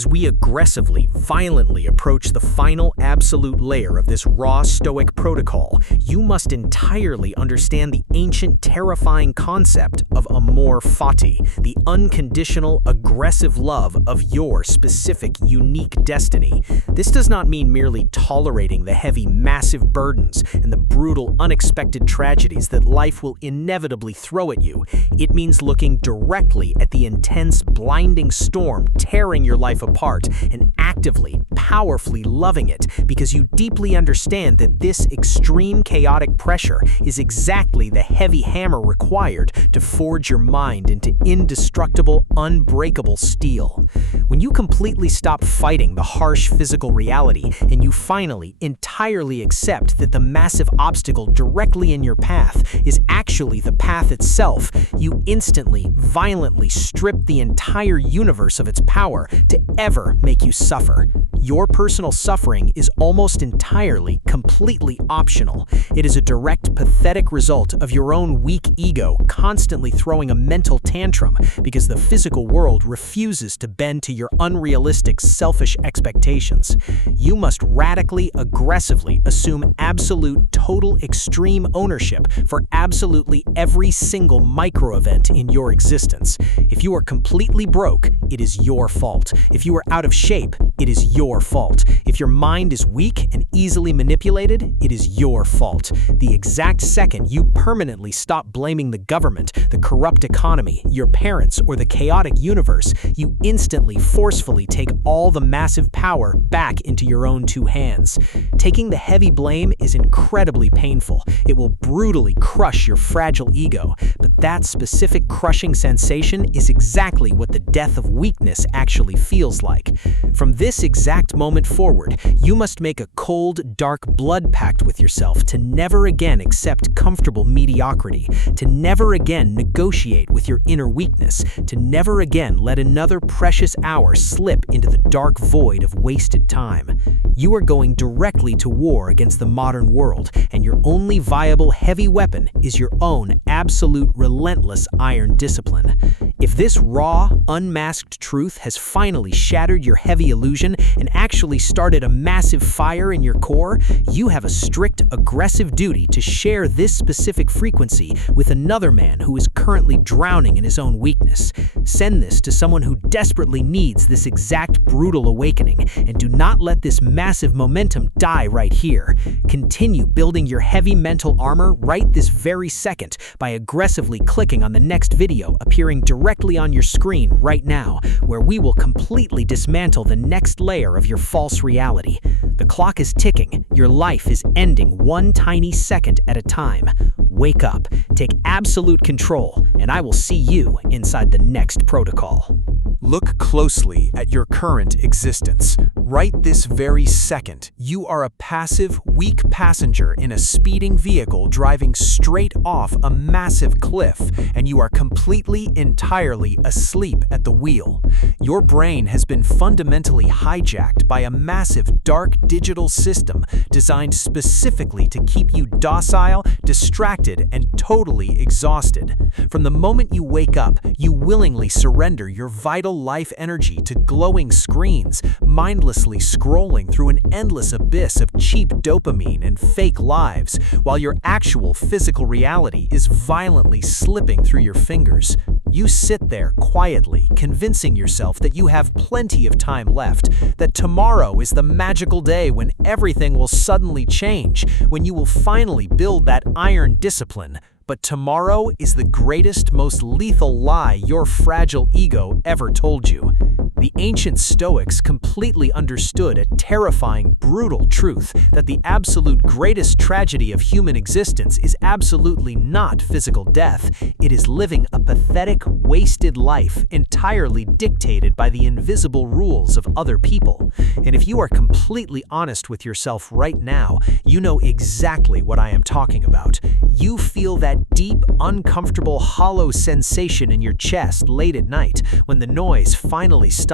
As we aggressively, violently approach the final absolute layer of this raw Stoic protocol, you must entirely understand the ancient, terrifying concept of amor fati, the unconditional, aggressive love of your specific, unique destiny. This does not mean merely tolerating the heavy, massive burdens and the brutal, unexpected tragedies that life will inevitably throw at you. It means looking directly at the intense, blinding storm tearing your life apart and actively, powerfully loving it because you deeply understand that this extreme chaotic pressure is exactly the heavy hammer required to forge your mind into indestructible, unbreakable steel. When you completely stop fighting the harsh physical reality and you finally, entirely accept that the massive obstacle directly in your path is actually the path itself, you instantly, violently strip the entire universe of its power to ever make you suffer. Your personal suffering is almost entirely, completely optional. It is a direct, pathetic result of your own weak ego constantly throwing a mental tantrum because the physical world refuses to bend to your unrealistic, selfish expectations. You must radically, aggressively assume absolute, total, extreme ownership for absolutely every single micro-event in your existence. If you are completely broke, it is your fault. If you are out of shape, it is your fault. If your mind is weak and easily manipulated, it is your fault. The exact second you permanently stop blaming the government, the corrupt economy, your parents, or the chaotic universe, you instantly, forcefully take all the massive power back into your own two hands. Taking the heavy blame is incredibly painful. It will brutally crush your fragile ego, but that specific crushing sensation is exactly what the death of weakness actually feels like. From this exact moment forward, you must make a cold, dark blood pact with yourself to never again accept comfortable mediocrity, to never again negotiate with your inner weakness, to never again let another precious hour slip into the dark void of wasted time. You are going directly to war against the modern world, and your only viable heavy weapon is your own absolute relentless iron discipline. If this raw, unmasked truth has finally shattered your heavy illusion and actually started a massive fire in your core, you have a strict, aggressive duty to share this specific frequency with another man who is currently drowning in his own weakness. Send this to someone who desperately needs this exact brutal awakening, and do not let this massive momentum die right here. Continue building your heavy mental armor right this very second by aggressively clicking on the next video appearing directly on your screen right now, where we will completely dismantle the next layer of your false reality. The clock is ticking, your life is ending one tiny second at a time. Wake up, take absolute control, and I will see you inside the next protocol. Look closely at your current existence. Right this very second, you are a passive, weak passenger in a speeding vehicle driving straight off a massive cliff, and you are completely, entirely asleep at the wheel. Your brain has been fundamentally hijacked by a massive, dark digital system designed specifically to keep you docile, distracted, and totally exhausted. From the moment you wake up, you willingly surrender your vital life energy to glowing screens, mindlessly scrolling through an endless abyss of cheap dopamine and fake lives, while your actual physical reality is violently slipping through your fingers. You sit there quietly, convincing yourself that you have plenty of time left, that tomorrow is the magical day when everything will suddenly change, when you will finally build that iron discipline. But tomorrow is the greatest, most lethal lie your fragile ego ever told you. The ancient Stoics completely understood a terrifying, brutal truth that the absolute greatest tragedy of human existence is absolutely not physical death. It is living a pathetic, wasted life entirely dictated by the invisible rules of other people. And if you are completely honest with yourself right now, you know exactly what I am talking about. You feel that deep, uncomfortable, hollow sensation in your chest late at night when the noise finally stops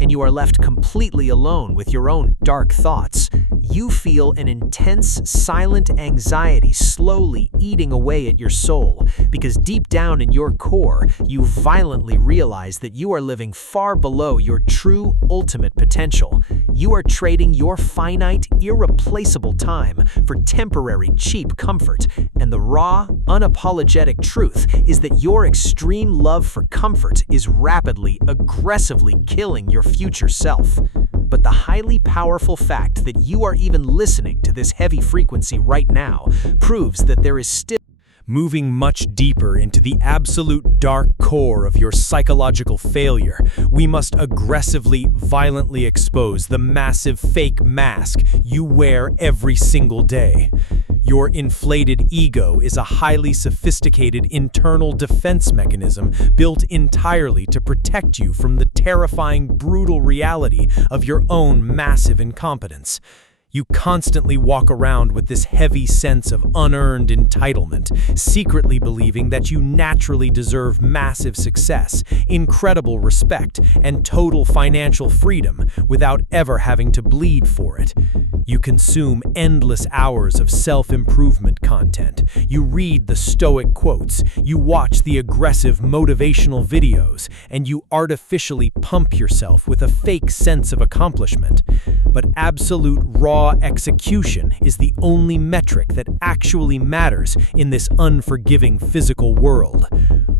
and you are left completely alone with your own dark thoughts. you feel an intense, silent anxiety slowly eating away at your soul, because deep down in your core, you violently realize that you are living far below your true, ultimate potential. You are trading your finite, irreplaceable time for temporary, cheap comfort, and the raw, unapologetic truth is that your extreme love for comfort is rapidly, aggressively killing your future self. But the highly powerful fact that you are even listening to this heavy frequency right now proves that there is still moving much deeper into the absolute dark core of your psychological failure. We must aggressively, violently expose the massive fake mask you wear every single day. Your inflated ego is a highly sophisticated internal defense mechanism built entirely to protect you from the terrifying, brutal reality of your own massive incompetence. You constantly walk around with this heavy sense of unearned entitlement, secretly believing that you naturally deserve massive success, incredible respect, and total financial freedom without ever having to bleed for it. You consume endless hours of self-improvement content. You read the Stoic quotes, you watch the aggressive motivational videos, and you artificially pump yourself with a fake sense of accomplishment. But absolute raw execution is the only metric that actually matters in this unforgiving physical world.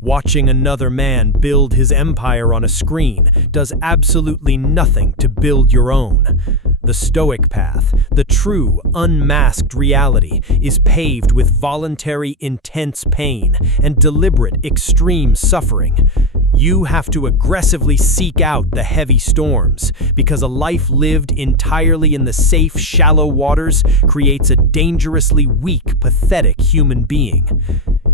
Watching another man build his empire on a screen does absolutely nothing to build your own. The Stoic path, the true, unmasked reality, is paved with voluntary, intense pain and deliberate, extreme suffering. You have to aggressively seek out the heavy storms, because a life lived entirely in the safe, shallow waters creates a dangerously weak, pathetic human being.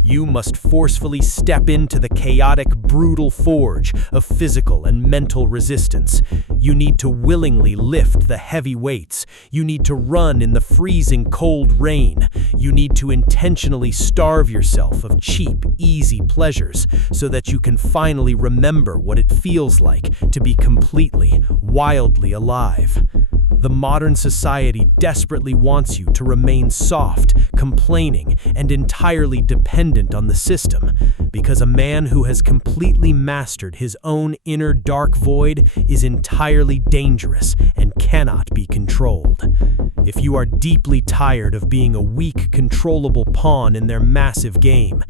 You must forcefully step into the chaotic, brutal forge of physical and mental resistance. You need to willingly lift the heavy weights. You need to run in the freezing cold rain. You need to intentionally starve yourself of cheap, easy pleasures so that you can finally remember what it feels like to be completely, wildly alive. The modern society desperately wants you to remain soft, complaining, and entirely dependent on the system, because a man who has completely mastered his own inner dark void is entirely dangerous and cannot be controlled. If you are deeply tired of being a weak, controllable pawn in their massive game,